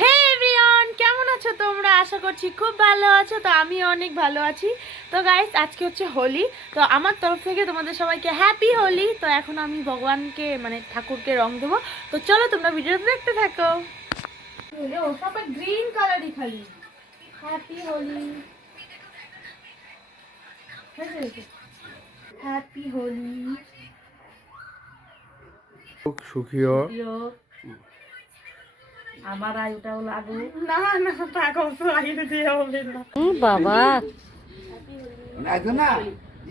হে everyone, কেমন আছো তোমরা? আশা করছি খুব ভালো আছো। তো আমি অনেক ভালো আছি। তো গাইস, আজকে হচ্ছে হোলি। তো আমার তরফ থেকে তোমাদের সবাইকে হ্যাপি হোলি। তো এখন আমি ভগবানকে মানে ঠাকুরকে রং দেবো। তো চলো তোমরা ভিডিওটা দেখতে থাকো। সব গ্রিন কালারই খালি। Happy Holi, happy Holi. সুখীয় আমার আয়ুটাও লাগু। না না, টাকা তো আয়ু দিয়ে হবে না বাবা। না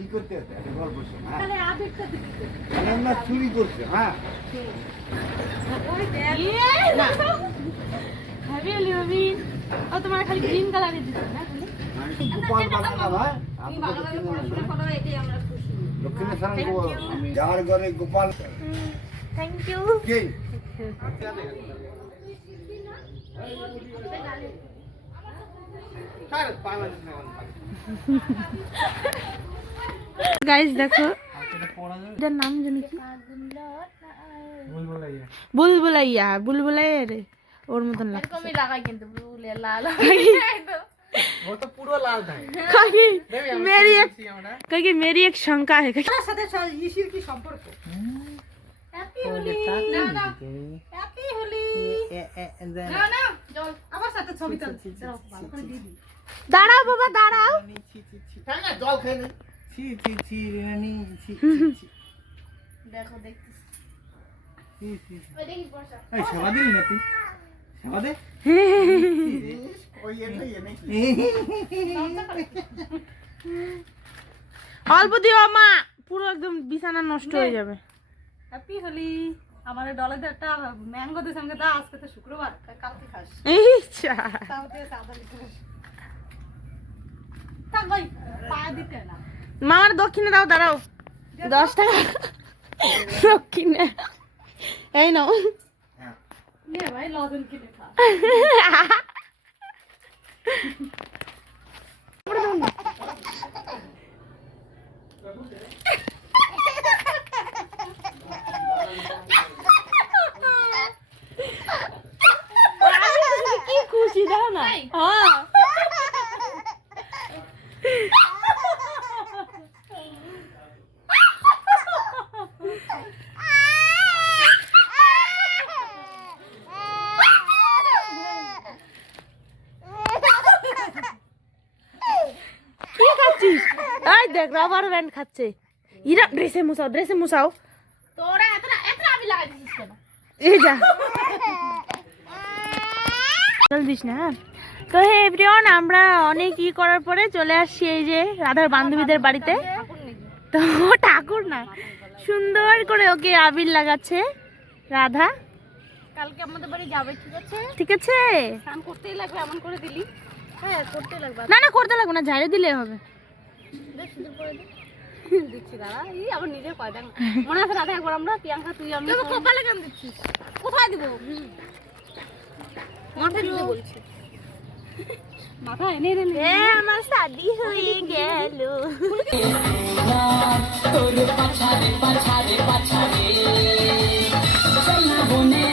ই করতে গল্প শোনা না চুরি করছে। হ্যাঁ হ্যাপি হোলি হবি। ও তোমার খালি গ্রিন কালারের দিতে না গোপাল বাবা ভাই দক্ষিণে যার ঘরে গোপাল। Thank you. গাইস দেখো, এটার নাম জানি কি? বুলবুলাইয়া। বুলবুলাইয়া রে, ওর মতন লাগছে। এরকমই লাগাই কিন্তু বুলবুলিয়া লাল वो तो पूरा लाल था। मेरी एक शंका है। সাথে ইসির কি সম্পর্ক? হ্যাপি হোলি। না না, হ্যাপি হোলি। না না, জল আমার সাথে ছবি তুলছি। দাও ভালো করে দিদি। দাঁড়াও বাবা, দাঁড়াও। তাই না, জল খেয়ে নে। রানী দেখো দেখতেছি। ওই দেখি বসা। এই সেবা দিলি না তুই? সেবা দে। ওই অল্প দিও মা, পুরো একদম বিছানা নষ্ট হয়ে যাবে। হ্যাপি হোলি। আমাদের ডলাতে একটা ম্যাঙ্গো দিছে, আমাকে দাও। আজকে তো শুক্রবার, কালকে খাস। ইচ্ছা তাও দিয়ে সাদা লিখে থাক ভাই, পায়ে দিতে না। মামার দক্ষিণে দাও। দাঁড়াও, 10 টাকা দক্ষিণে। এই নাও। নে ভাই, লজেন কিনে খা। কি খুশি দাও না। হ্যাঁ কি খাচ্ছিস? এই দেখ, রাবার ব্যান্ড খাচ্ছে। ইরা ড্রেসে মুছাও। তোরা এত আমি লাগাই দিছিস কেন? এই যা, চল দিস না। তো হে এভরিওয়ান, আমরা অনেক ই করার পরে চলে আসছি এই যে রাধার বান্ধবীদের বাড়িতে। তো ঠাকুর না, সুন্দর করে ওকে আবির লাগাচ্ছে রাধা। কালকে আমাদের বাড়ি যাবে, ঠিক আছে? ঠিক আছে, স্নান করতেই লাগবে, এমন করে দিলি। হ্যাঁ করতেই লাগবে। না না, করতে লাগবে না, ঝাড়ে দিলে হবে। দেখ সিঁদুর পরে দে। দিচ্ছি দাঁড়া, এই আমার নিজের কয় দেখ। মনে আছে রাধা, একবার আমরা প্রিয়াঙ্কা তুই আমি কপালে কেন দিচ্ছিস? কোথায় দিব? মাথায় দিতে বলছি। মাথা এনে এনে আমার শাদি হয়ে গেল। তোর পাছারে পাছারে পাছারে চল বনে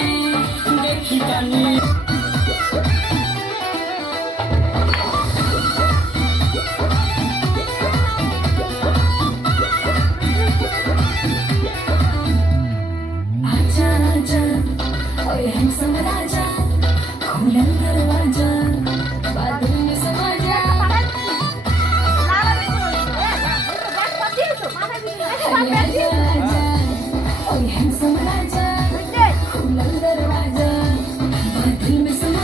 দেখি কানি आजा आजा ओए हैंडसम राजा खुलन दरवाजा बादल में समा जा ओए हैंडसम राजा खुलन दरवाजा बादल में समा